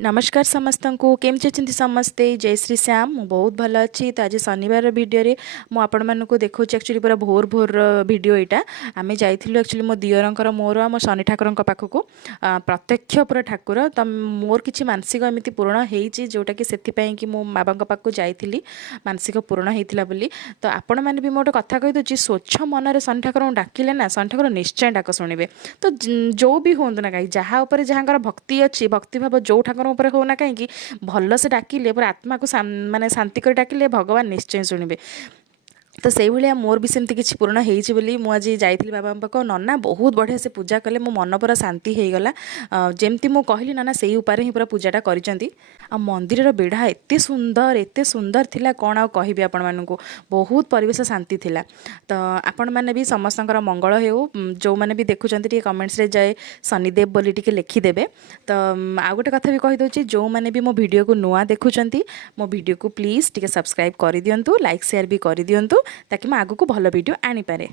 नमस्कार समस्त को केमती अच्छे समस्ते जय श्री श्याम मु बहुत भल अच्छी तो आज शनिवार भिडियो मुझे आपण मानक देखा एक्चुअली पूरा भोर भोर भिडियो यहाँ आम जाइलु एक्चुअली मो दियरंकर मोर मो शनि ठाकुर पाखक प्रत्यक्ष पूरा ठाकुर तो मोर किसी मानसिक एमती पूरण होती जोटा कि से कि मो बाबा पाखक जाइली मानसिक पूरण होता बोली तो आपण मैंने भी मोटे कथा कहीदे स्वच्छ मनरे शनि ठाकुर डाकिले ना शनि ठाकुर निश्चय डाक शुणे तो जो भी हूँ ना कहीं जहाँ जहाँ भक्ति अच्छी भक्ति भाव जो ठाकुर ऊपर होना कहीं भल से डाकिले पूरा आत्मा को माने शांति कर डाकिले भगवान निश्चय शुणे तो से भाया मोर भी सेमती किसी पूर्ण होती बोली मुझे जाइली बाबा पाख नना बहुत बढ़िया से पूजा कले मो मन पूरा शांति हो गला जमती मु कहली नना से उपारे ही पूरा पूजाटा करिसेंती आ मंदिर बेढ़ा एते सुंदर थिला कौन आ कहबी आपण मानकु बहुत परिवेश शांति थिला तो आपण मैंने भी समस्तଙ୍କର मंगल हो जो मैंने भी देखुंत कमेंट्स रे जाए शनिदेव बोली टी लिखिदेवे तो आ गोटे कथा भी कहीदे जो मैंने भी मो वीडियो को नुआ देखुंत मो वीडियो को प्लीज टी सब्सक्राइब कर दिंतु लाइक शेयर भी कर दिंतु ताकि मैं आगू को भल वीडियो आनी पारे।